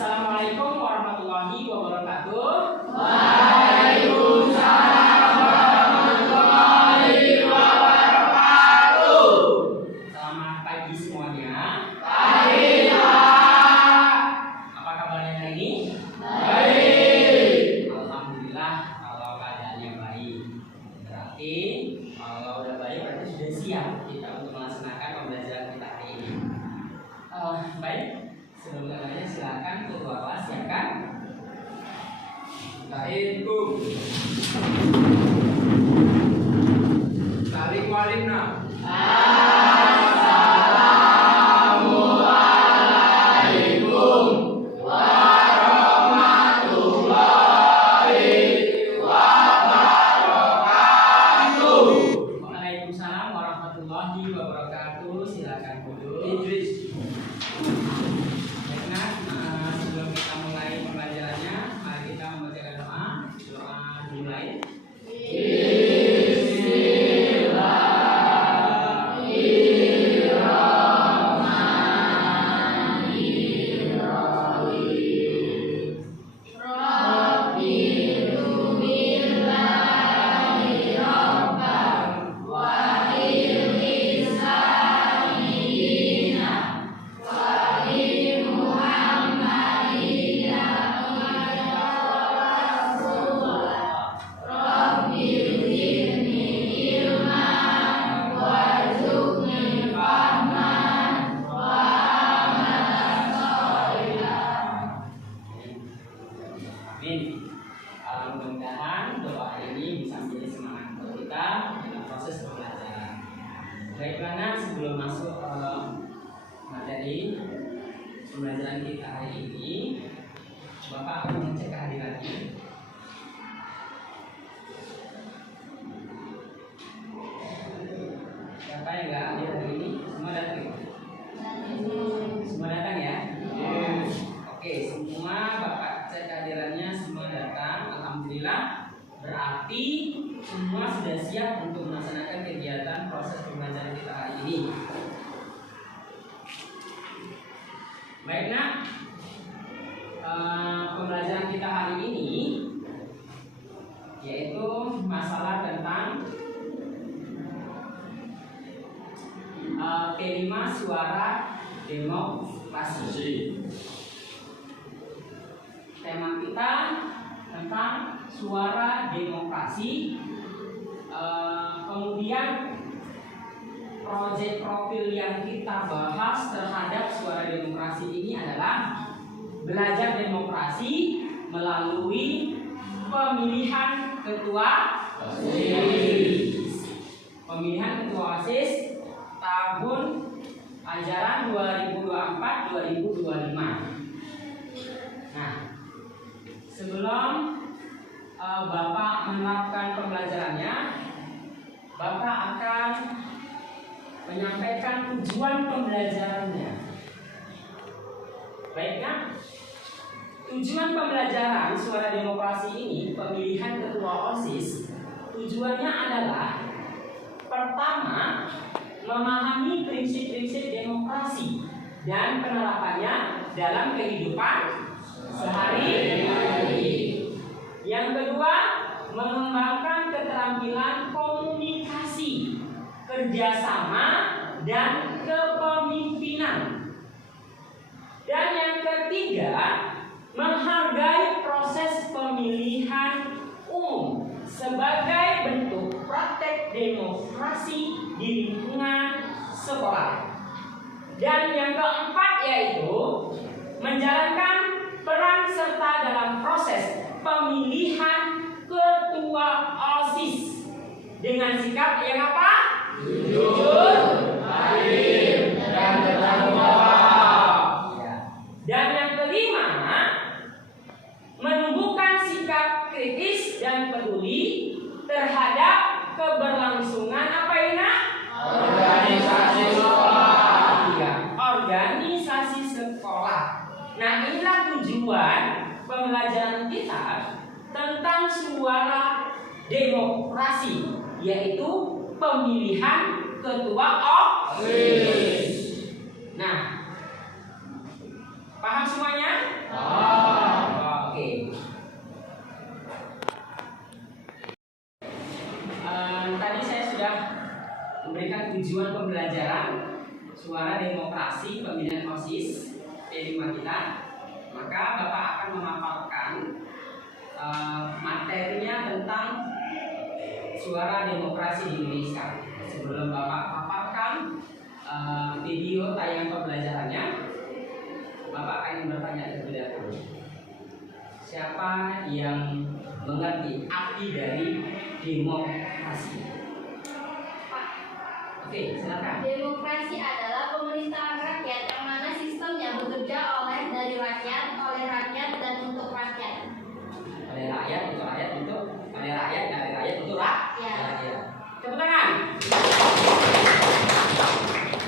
Assalamualaikum warahmatullahi wabarakatuh. Waalaikumsalam warahmatullahi wabarakatuh. Selamat pagi semuanya. Pagi, Pak. Apa kabarnya hari ini? Baik. Alhamdulillah kalau keadaannya baik. Berarti kalau udah baik berarti sudah siap kita untuk melaksanakan pembelajaran kita hari ini. Baik, sebelumnya silakan ketua kelas ya kan? Assalamualaikum. Saling walimna. Assalamualaikum warahmatullahi wabarakatuh. Waalaikumsalam warahmatullahi wabarakatuh. Silakan duduk. Idris. Baiklah, sebelum kita mulai pembelajarannya, mari kita membacakan doa. Doa dimulai. Amin. Mudah-mudahan doa ini bisa menjadi semangat untuk kita dalam proses pembelajaran. Baiklah, Nak, sebelum masuk materi pembelajaran kita hari ini, Bapak akan mengecek kehadirannya. Siapa yang nggak hadir hari ini? Semua datang. Semua datang ya? Oke, semua Bapak cek kehadirannya, semua datang. Alhamdulillah. Berarti semua sudah siap untuk melaksanakan kegiatan proses pembelajaran kita hari ini. Baik, Nak. Pembelajaran kita hari ini yaitu masalah tentang kelima suara demokrasi. Tema kita tentang suara demokrasi. Kemudian proyek profil yang kita bahas terhadap suara demokrasi ini adalah belajar demokrasi melalui pemilihan ketua OSIS. Pemilihan ketua OSIS tahun ajaran 2024-2025. Nah, sebelum Bapak menerapkan pembelajarannya, Bapak akan menyampaikan tujuan pembelajarannya. Baiknya, tujuan pembelajaran suara demokrasi ini, pemilihan ketua OSIS, tujuannya adalah pertama, memahami prinsip-prinsip demokrasi dan penerapannya dalam kehidupan sehari-hari. Yang kedua, mengembangkan keterampilan komunikasi, kerjasama, dan kepemimpinan. Dan yang ketiga, menghargai proses pemilihan umum sebagai bentuk praktek demokrasi di lingkungan sekolah. Dan yang keempat yaitu menjalankan peran serta dalam proses pemilihan ketua OSIS dengan sikap yang apa? Jujur, adil, dan bertanggung jawab. Dan yang kelima, menumbuhkan sikap kritis dan peduli terhadap keberlangsungan apa ini? Organisasi sekolah. Iya, organisasi sekolah. Nah, inilah tujuan pembelajaran kita tentang suara demokrasi, yaitu pemilihan ketua OSIS. Nah, paham semuanya? tujuan pembelajaran suara demokrasi pemilihan OSIS P5 kita, maka Bapak akan memaparkan materinya tentang suara demokrasi di Indonesia. Sebelum Bapak paparkan video tayang pembelajarannya, Bapak akan bertanya terlebih dahulu. Siapa yang mengerti arti dari demokrasi? Oke, silakan. Demokrasi adalah pemerintahan rakyat yang mana sistemnya bekerja dari rakyat, oleh rakyat, dan untuk rakyat. Oleh rakyat, untuk rakyat, untuk oleh rakyat, dari rakyat, untuk rakyat. Tepuk tangan.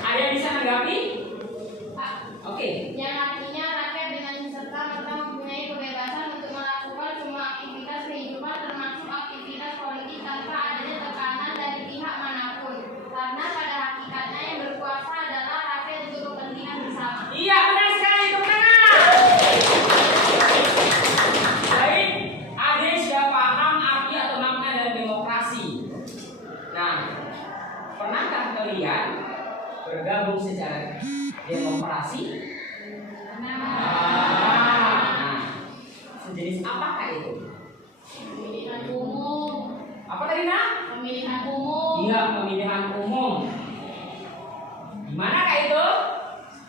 Ada yang bisa menanggapi? Pak, Oke. yang artinya rakyat dengan serta merta mempunyai kebebasan untuk melakukan semua aktivitas kehidupan termasuk aktivitas politik tanpa adanya tekanan dari pihak manapun. Karena pada hakikatnya yang berkuasa adalah rakyat untuk kepentingan bersama. Iya, benar sekali. Tepuk tangan. Baik, ada yang sudah paham arti atau makna dari demokrasi. Nah, pernahkah kalian bergabung secara demokrasi? Nah, sejenis apakah itu? Pemilihan umum. Apa tadi, Nak? Pemilihan umum. Iya, pemilihan umum. Gimana kah itu?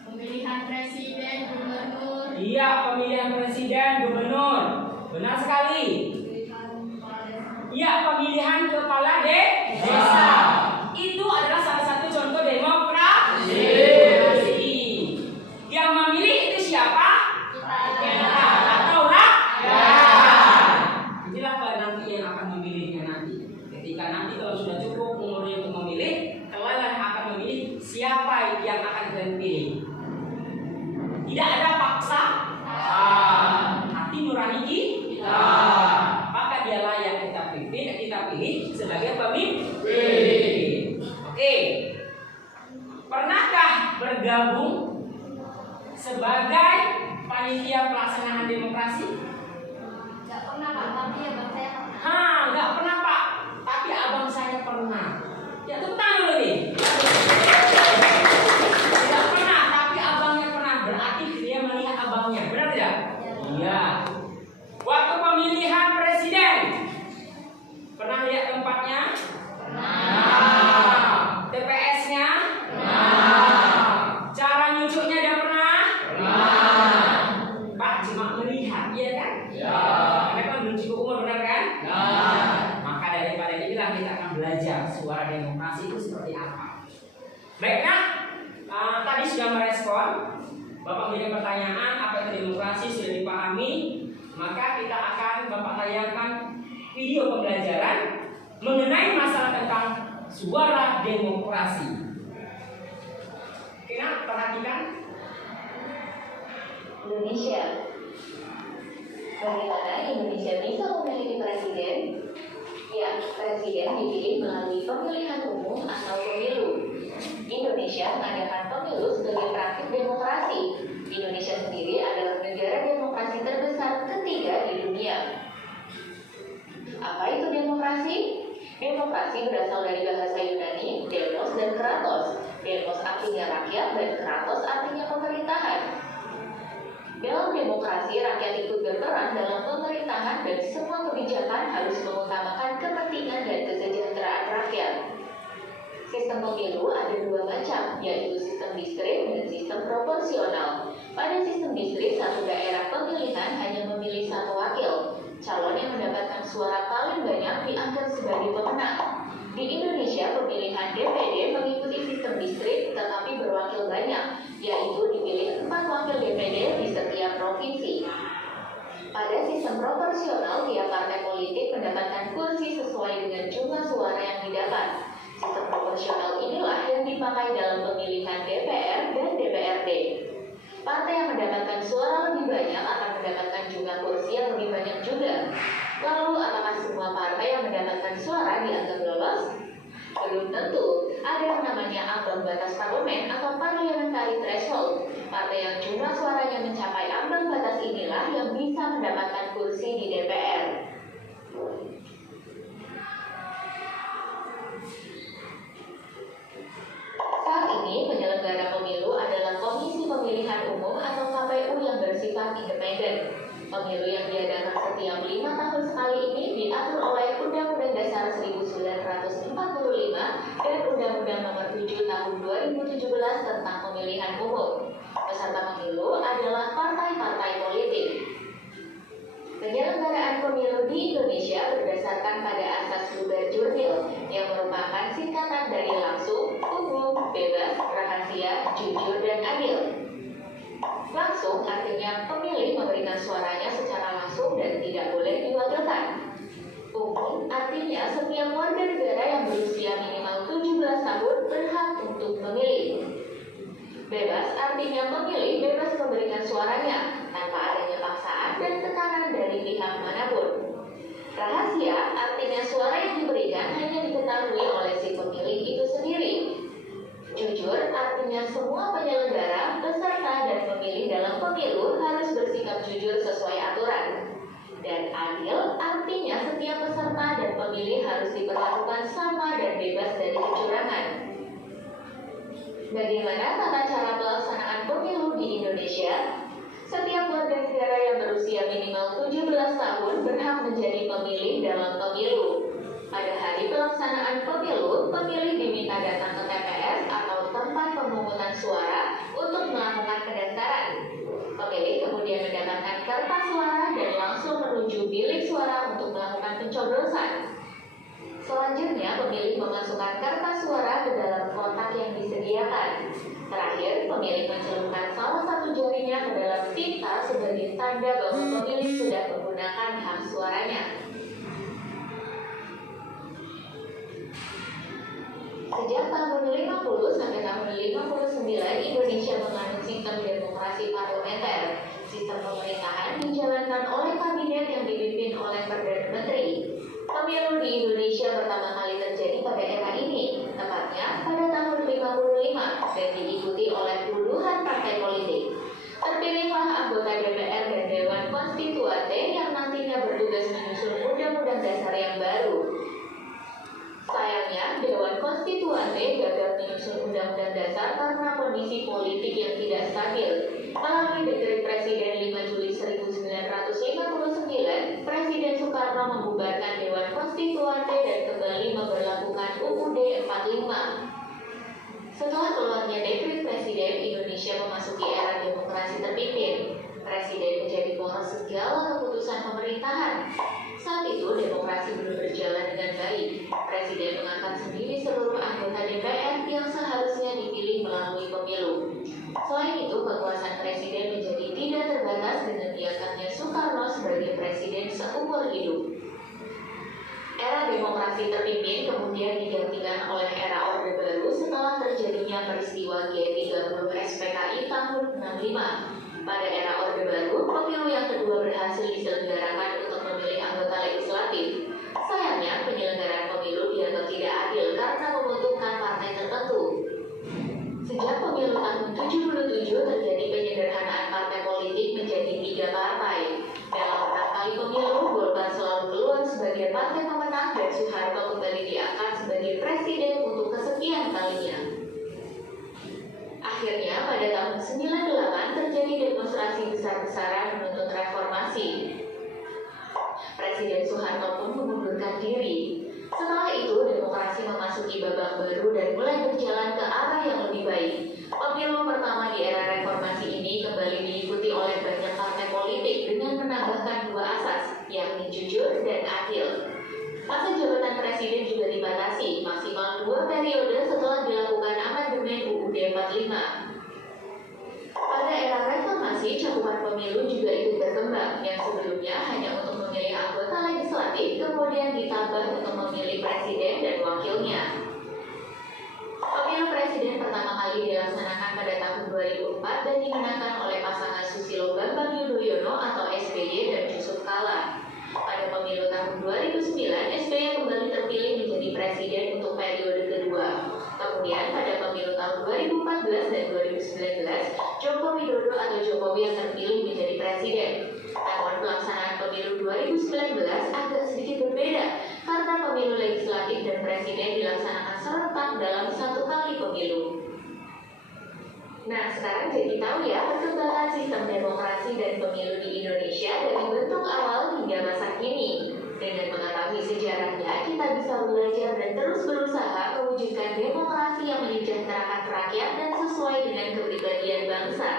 Pemilihan presiden, gubernur. Iya, pemilihan presiden, gubernur. Benar sekali. Iya, pemilihan kepala desa. Itu adalah salah satu contoh demokrasi. Yang memilih itu siapa? Kita atau rakyat. Inilah kalian nanti yang akan memilihnya nanti. Ketika nanti kalau sudah cukup umurnya untuk memilih, kalian akan memilih siapa yang akan kalian pilih. Tidak ada paksa. Hati nurani kita. Maka dia layak kita pilih sebagai pemimpin. Oke. Pernahkah bergabung sebagai panitia pelaksanaan demokrasi? Gak pernah Pak, tapi ya Bang saya pernah. Nggak pernah Pak. Tapi abang saya pernah. Ya tepuk tangan dulu nih. Tidak pernah, tapi abangnya pernah. Berarti dia melihat abangnya. Benar tidak? Iya. Waktu pemilihan presiden, pernah lihat tempatnya? Pernah. TPS-nya? Pernah. Cara nyucuknya udah pernah? Pernah. Pak cuma melihat, iya kan? Ya. Karena kan belum cukup umur, benar kan? Ya. Maka daripada inilah kita akan belajar suara demokrasi itu seperti apa. Baiklah, tadi sudah merespon. Bapak memberikan pertanyaan apa itu demokrasi sudah dipahami. Maka kita akan Bapak tayangkan video pembelajaran mengenai masalah tentang suara demokrasi. Kita perhatikan. Indonesia. Bagaimana Indonesia bisa memiliki presiden? Ya, presiden dipilih melalui pemilihan umum atau pemilu. Indonesia mengadakan pemilu sebagai praktik demokrasi. Indonesia sendiri adalah negara demokrasi terbesar ketiga di dunia. Apa itu demokrasi? Demokrasi berasal dari bahasa Yunani, demos dan kratos. Demos artinya rakyat dan kratos artinya pemerintahan. Dalam demokrasi, rakyat ikut berperan dalam pemerintahan dan semua kebijakan harus mengutamakan kepentingan dan kesejahteraan rakyat. Sistem pemilu ada dua macam, yaitu sistem distrik dan sistem proporsional. Pada sistem distrik, satu daerah pemilihan hanya memilih satu wakil. Calon yang mendapatkan suara paling banyak dianggap sebagai pemenang. Di Indonesia, pemilihan DPD mengikuti sistem distrik tetapi berwakil banyak, yaitu dipilih 4 wakil DPD di setiap provinsi. Pada sistem proporsional, tiap partai politik mendapatkan kursi sesuai dengan jumlah suara yang didapat. Sistem proporsional inilah yang dipakai dalam pemilihan DPR dan DPRD. Partai yang mendapatkan suara lebih banyak akan mendapatkan jumlah kursi yang lebih banyak juga. Lalu, apakah semua partai yang mendapatkan suara dianggap lolos? Belum tentu. Ada yang namanya ambang batas parlemen atau parliamentary threshold. Partai yang jumlah suaranya mencapai ambang batas inilah yang bisa mendapatkan kursi di DPR. bersifat independen. Pemilu yang diadakan setiap 5 tahun sekali ini diatur oleh Undang-Undang Dasar 1945 dan Undang-Undang Nomor 7 Tahun 2017 tentang Pemilihan Umum. Peserta pemilu adalah partai-partai politik. Penyelenggaraan pemilu di Indonesia berdasarkan pada asas Lubar Jurdil yang merupakan singkatan dari langsung, umum, bebas, rahasia, jujur, dan adil. Langsung artinya pemilih memberikan suaranya secara langsung dan tidak boleh diwakilkan. Umum artinya setiap warga negara yang berusia minimal 17 tahun berhak untuk memilih. Bebas artinya pemilih bebas memberikan suaranya tanpa adanya paksaan dan tekanan dari pihak manapun. Rahasia artinya suara yang diberikan hanya diketahui oleh si pemilih itu sendiri. Jujur artinya semua penyelenggara, peserta, dan pemilih dalam pemilu harus bersikap jujur sesuai aturan. Dan adil artinya setiap peserta dan pemilih harus diperlakukan sama dan bebas dari kecurangan. Bagaimana tata cara pelaksanaan pemilu di Indonesia? Setiap warga negara yang berusia minimal 17 tahun berhak menjadi pemilih dalam pemilu. Pada hari pelaksanaan pemilu, pemilih diminta datang ke TPS atau tempat pemungutan suara untuk melakukan pendaftaran. Pemilih kemudian mendapatkan kertas suara dan langsung menuju bilik suara untuk melakukan pencoblosan. Selanjutnya, pemilih memasukkan kertas suara ke dalam kotak yang disediakan. Terakhir, pemilih mencelupkan salah satu jarinya ke dalam tinta sebagai tanda bahwa pemilih sudah menggunakan hak suaranya. Sejak tahun 50 sampai tahun 59, Indonesia menganut sistem demokrasi parlementer. Sistem pemerintahan dijalankan oleh kabinet yang dipimpin oleh Perdana Menteri. Pemilu di Indonesia pertama kali terjadi pada era ini, tepatnya pada tahun 55, dan diikuti oleh puluhan partai politik. Terpilihlah anggota DPR dan Dewan Konstituante yang nantinya bertugas menyusun Undang-Undang Dasar yang baru. Sayangnya, Dewan Konstituante gagal menyusun Undang-Undang Dasar karena kondisi politik yang tidak stabil. Melalui Dekret Presiden 5 Juli 1959, Presiden Soekarno membubarkan Dewan Konstituante dan kembali memberlakukan UUD 45. Setelah keluarnya Dekret Presiden, Indonesia memasuki era demokrasi terpimpin. Presiden menjadi poros segala keputusan pemerintahan. Saat itu demokrasi belum berjalan dengan baik. Presiden mengangkat sendiri seluruh anggota DPR yang seharusnya dipilih melalui pemilu. Selain itu, kekuasaan presiden menjadi tidak terbatas dengan diangkatnya Soekarno sebagai presiden seumur hidup. Era demokrasi terpimpin kemudian digantikan oleh era Orde Baru setelah terjadinya peristiwa G30 SPKI tahun 65. Pada era Orde Baru, pemilu yang kedua berhasil diselenggarakan untuk memilih anggota legislatif. Sayangnya, penyelenggaraan pemilu dianggap tidak adil karena menguntungkan partai tertentu. Sejak pemilu tahun 77 terjadi penyederhanaan partai politik menjadi 3 partai. Dalam 4 kali pemilu, Golkar selalu keluar sebagai partai pemenang dan Soeharto kembali diangkat sebagai presiden untuk kesekian kalinya. Akhirnya, pada tahun 98 terjadi demonstrasi besar-besaran menuntut reformasi. Presiden Soeharto pun mengundurkan diri. Setelah itu, demokrasi memasuki babak baru dan mulai berjalan ke arah yang lebih baik. Pemilu pertama di era reformasi ini kembali diikuti oleh banyak partai politik dengan menambahkan 2 asas, yakni jujur dan adil. Masa jabatan presiden juga dibatasi, maksimal 2 periode setelah dilakukan amandemen UUD 45. Pada era reformasi, cakupan pemilu juga ikut berkembang, yang sebelumnya hanya untuk memilih anggota legislatif, kemudian ditambah untuk memilih presiden dan wakilnya. Pemilu presiden pertama kali dilaksanakan pada tahun 2004 dan dimenangkan oleh pasangan Susilo Bambang Yudhoyono atau SBY dan Yusuf Kala. Pada pemilu tahun 2009, SBY kembali terpilih menjadi presiden untuk periode kedua. Kemudian pada pemilu tahun 2014 dan 2019, Joko Widodo atau Jokowi yang terpilih menjadi presiden. Namun pelaksanaan pemilu 2019 agak sedikit berbeda karena pemilu legislatif dan presiden dilaksanakan serentak dalam 1 kali pemilu. Nah, sekarang jadi tahu ya perkembangan sistem demokrasi dan pemilu bisa belajar dan terus berusaha mewujudkan demokrasi yang menyejahterakan rakyat dan sesuai dengan kepribadian bangsa.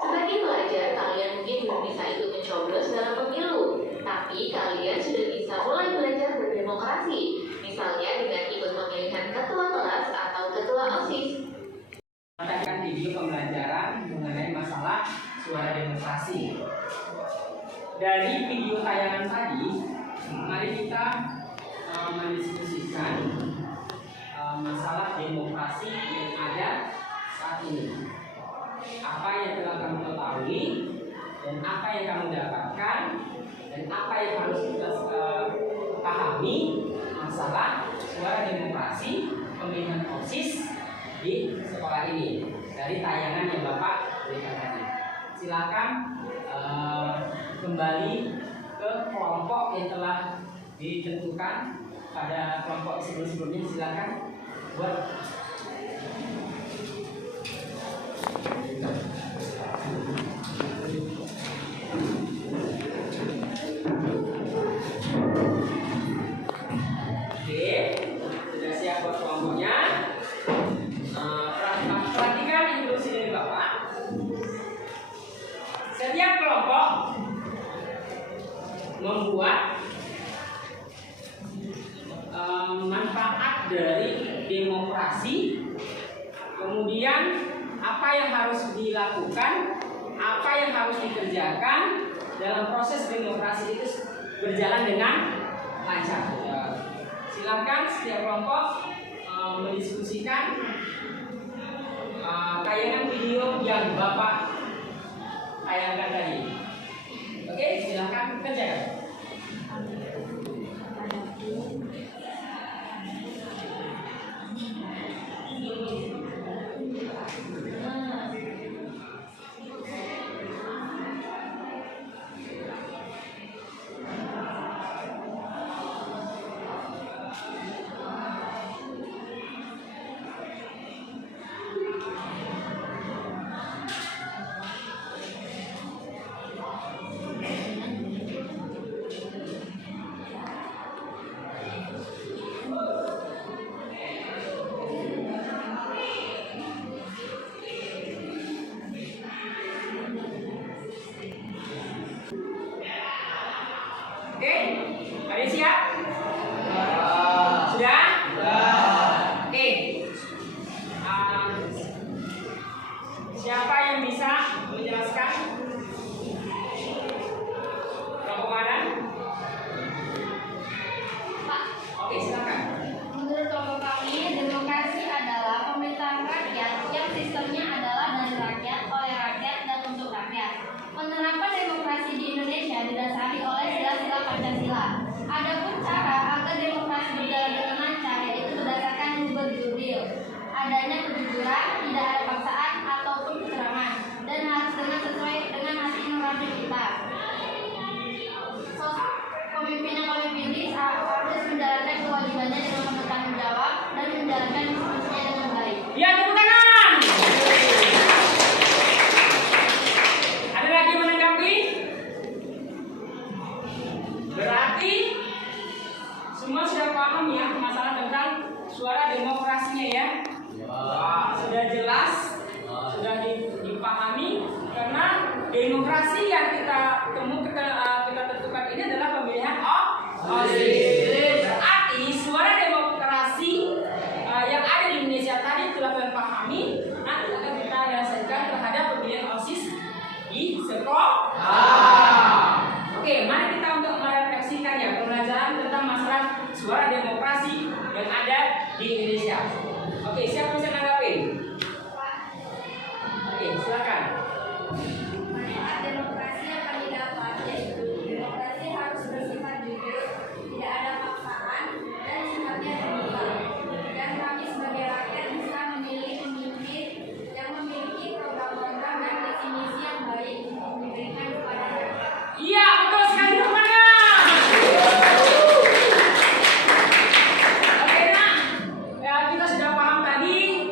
Sebagai pelajar, kalian mungkin belum bisa ikut mencoblos dalam pemilu, tapi kalian sudah bisa mulai belajar berdemokrasi, misalnya dengan ikut pemilihan ketua kelas atau ketua OSIS. Mengadakan video pembelajaran mengenai masalah suara demokrasi. Dari video tayangan tadi, mari kita mendiskusikan masalah demokrasi yang ada saat ini. Apa yang telah kamu ketahui dan apa yang kamu dapatkan dan apa yang harus kita pahami masalah suara demokrasi pemilihan OSIS di sekolah ini dari tayangan yang Bapak berikan tadi. Silakan kembali ke kelompok yang telah ditentukan pada kelompok sebelum-sebelumnya. Silakan buat sudah siap buat kelompoknya. Perhatikan instruksi dari Bapak. Setiap kelompok membuat manfaat dari demokrasi, kemudian apa yang harus dilakukan, apa yang harus dikerjakan dalam proses demokrasi itu berjalan dengan lancar. Silakan setiap kelompok mendiskusikan tayangan video yang Bapak tayangkan tadi. Oke, silakan kerjakan. Oke, ada siap? Sudah? Oke. Siapa yang bisa menjelaskan? Kelompok mana? Pak, Oke, silakan. menurut kelompok kami, demokrasi adalah pemerintahan rakyat yang sistemnya adalah dari rakyat, oleh rakyat, dan untuk rakyat. Penerapan demokrasi di Indonesia didasari oleh sila-sila Pancasila. Adapun cara agar demokrasi berjalan dengan lancar yaitu berdasarkan jurdil, adanya kejujuran, tidak ada paksaan ataupun kecurangan, dan harus sesuai dengan hati nurani kita. Pemimpin yang kami pilih harus menjalankan kewajibannya dengan bertanggung jawab dan menjalankan fungsinya dengan baik. Ya, tepuk tangan. Ada lagi menanggapi? Berarti semua sudah paham ya masalah tentang suara demokrasinya ya. Sudah jelas, sudah dipahami karena demokrasi yang kita tentukan ini adalah pemilihan OSIS. Berarti suara demokrasi yang ada di Indonesia tadi telah terpahami. Nanti akan kita realisasikan terhadap pemilihan OSIS di sekolah. Oke, mari kita untuk merefleksikan ya pembelajaran tentang masalah suara demokrasi yang ada di Indonesia. Oke, siapa bisa menanggapi? Oke, silakan. Manfaat demokrasi yang kami dapat yaitu demokrasi harus bersifat jujur, tidak ada paksaan, dan sifatnya terbuka. Dan kami sebagai rakyat bisa memilih pemimpin yang memiliki program-program dan visi misi yang baik untuk diberikan kepada rakyat. Iya, betul sekali teman-teman. Oke, nah, ya, kita sudah paham tadi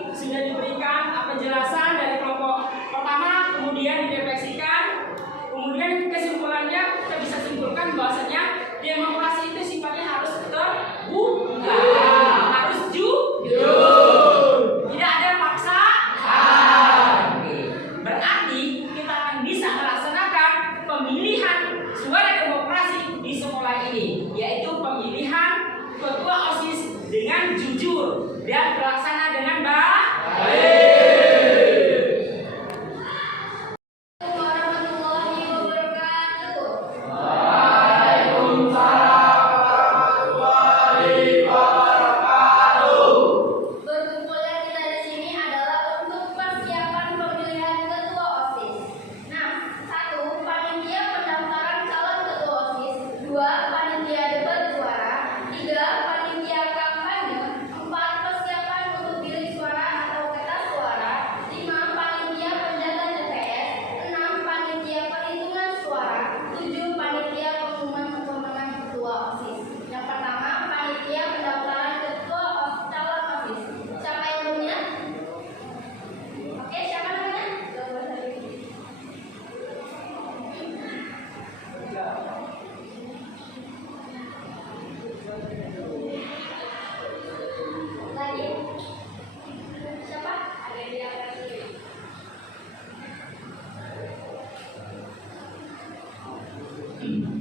Baiklah,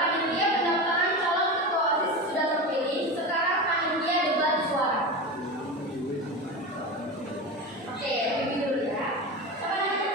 panitia pendaftaran calon ketua OSIS sudah terpilih. Sekarang panitia debat suara. Oke, review dulu ya. Apa namanya?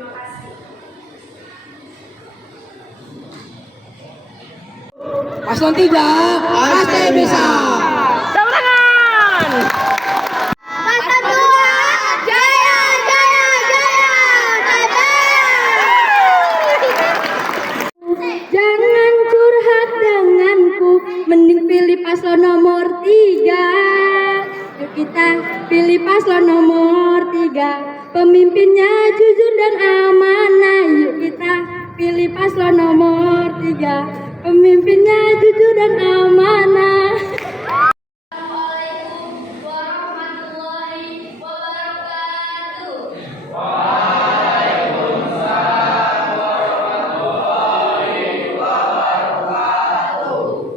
Terima kasih. Paslon 3 pasti bisa. Tepuk tangan. Paslon 2, jaya, jaya, jaya, Jangan curhat denganku, mending pilih paslon nomor 3. Yuk kita pilih paslon nomor 3. Pemimpinnya jujur dan amanah. Yuk kita pilih paslon nomor 3. Pemimpinnya jujur dan amanah. Assalamualaikum warahmatullahi wabarakatuh.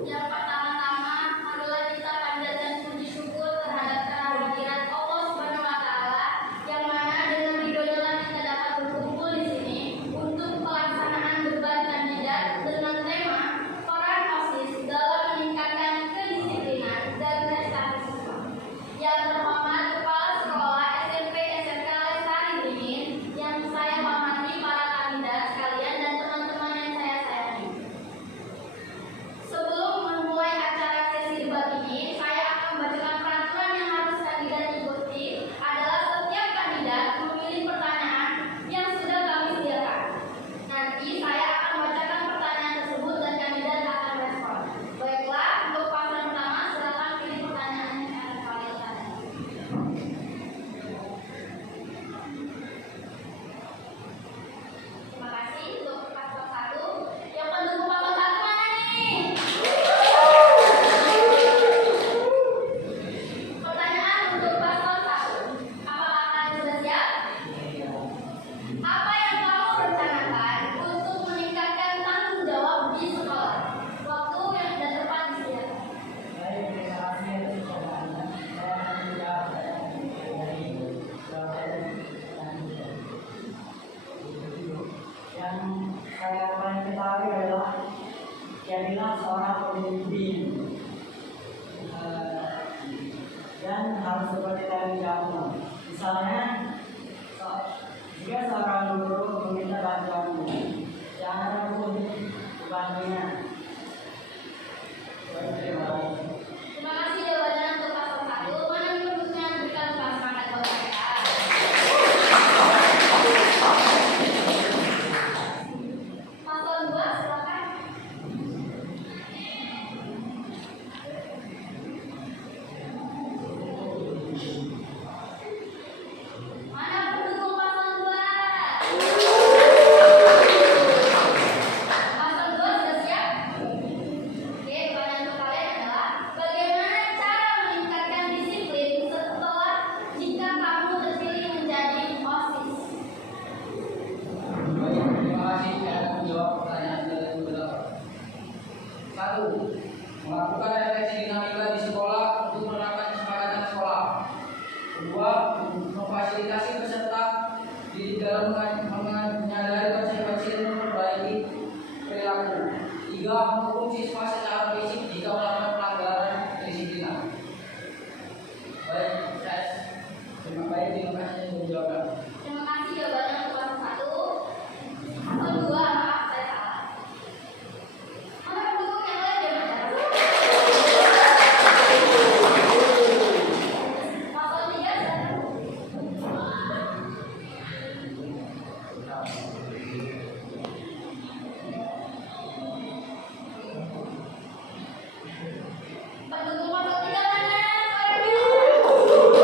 Yang pertama-tama, marilah kita panjatkan puji syukur terhadap kehadiran Allah Subhanahu wa Ta'ala, yang mana dengan ridhonya lah kita dapat berkumpul di sini untuk pelaksanaan debat kandidat dengan tema peran OSIS dalam meningkatkan kedisiplinan dan prestasi. Yang terhormat Kepala Sekolah SMP SMK Lestari Beringin, yang saya hormati para kandidat sekalian dan teman-teman yang saya sayangi. Sebelum memulai acara sesi debat ini, saya akan membacakan peraturan yang harus kandidat ikuti. Adalah setiap kandidat memilih pertanyaan yang sudah kami sediakan. Nanti saya akan membacakan pertanyaan tersebut dan kandidat akan merespon. Baiklah, untuk paslon pertama, silakan pilih pertanyaan yang akan kalian tanya. Terima kasih. Untuk paslon 1, yang pendukung paslon 1 mana nih? Pertanyaan untuk paslon 1. Apakah kalian sudah siap? Apa yang kamu rencanakan untuk meningkatkan tanggung jawab di sekolah? Waktu yang sudah tepat disediakan. Baik, terima kasih atas pertanyaannya. Saya akan menjawab dari yang saya paling ketahui adalah jadilah seorang pemimpin. Dan harus seperti tadi kamu. Misalnya, jika seorang guru meminta bantuanmu, jangan ragu untuk membantunya. Terima kasih. Terima kasih jawabannya untuk paslon 1. Mana pendukungnya berikan semangat buat mereka. Paslon 2, silakan. Mana pendukung paslon 2? Paslon 2 sudah siap? Oke, pertanyaan untuk kalian adalah bagaimana cara meningkatkan disiplin setelah jika kamu terpilih menjadi OSIS? Baik, terima kasih. Saya akan menjawab pertanyaan dari beberapa. 1. Melakukan refleksi dinamika di sekolah untuk menerapkan kesepakatan sekolah. 2. Memfasilitasi peserta didik dalam menyadari konsekuensi dan memperbaiki perilaku. 3. Menghukum siswa secara fisik jika melakukan pelanggaran kedisiplinan. Baik, terima kasih untuk jawaban. Terima kasih jawabannya untuk paslon 1. Paslon 2, maaf saya salah. Mana pendukung yang lain yang bicara? Paslon 3, silakan. Pendukung paslon 3 mana? Suaranya.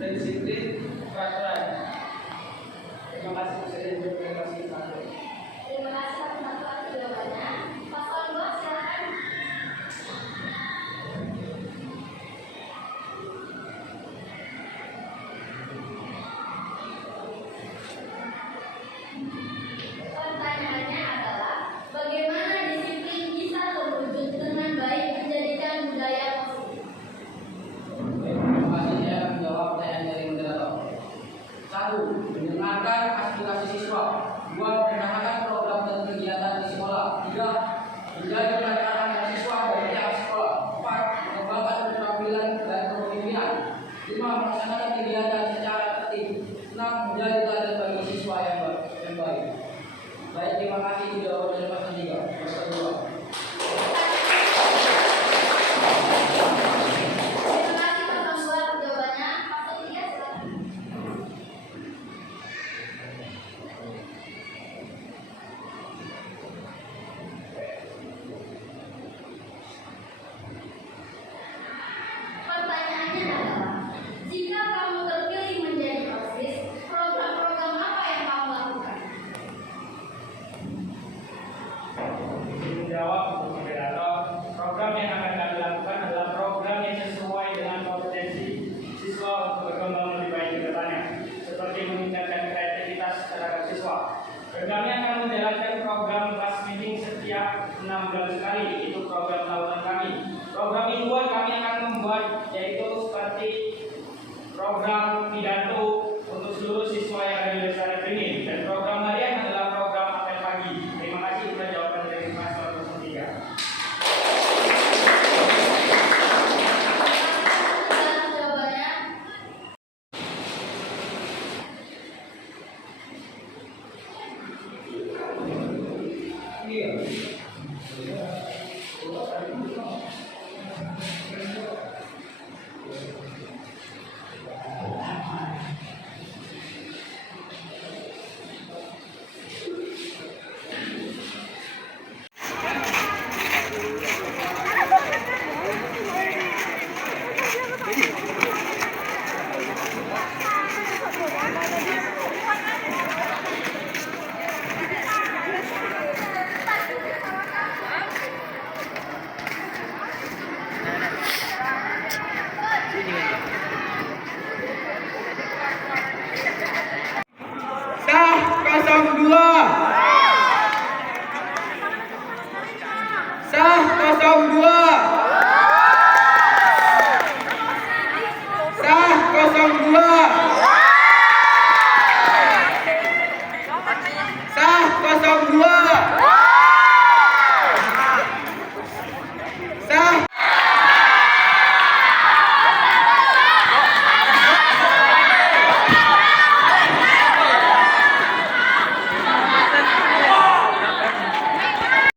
disiplin, peraturan. Terima kasih presiden demokrasi Pak. Terima kasih atas bantuan jawabannya. Paslon 2 silakan. Pertanyaannya adalah bagaimana disiplin bisa terwujud dengan baik menjadikan budaya positif? Terima kasih, saya akan menjawab pertanyaan dari moderator. 1. Mendengarkan aspirasi siswa. 2. Mendengarkan program dan kegiatan di sekolah. 3. Menjadi pelajaran mahasiswa dari pihak sekolah. 4. Mengembangkan keterampilan dan kepemimpinan. 5. Melaksanakan kegiatan secara tertib. 6. Menjadi teladan bagi siswa yang baik. Baik, terima kasih. Dijawab dari paslon 3. Paslon 2. Terima kasih paslon 2 atas jawabannya. Paslon 3 silakan. Pertanyaannya adalah, jika kamu terpilih menjadi OSIS, program-program apa yang kamu lakukan? Menjawab untuk moderator, program yang akan kami lakukan adalah program yang sesuai dengan kompetensi siswa untuk berkembang lebih baik ke depannya, seperti meningkatkan kreativitas terhadap siswa. Kami akan menjalankan program class meeting setiap 6 bulan sekali, itu program tahunan kami. Program mingguan kami akan membuat, yaitu seperti program pidato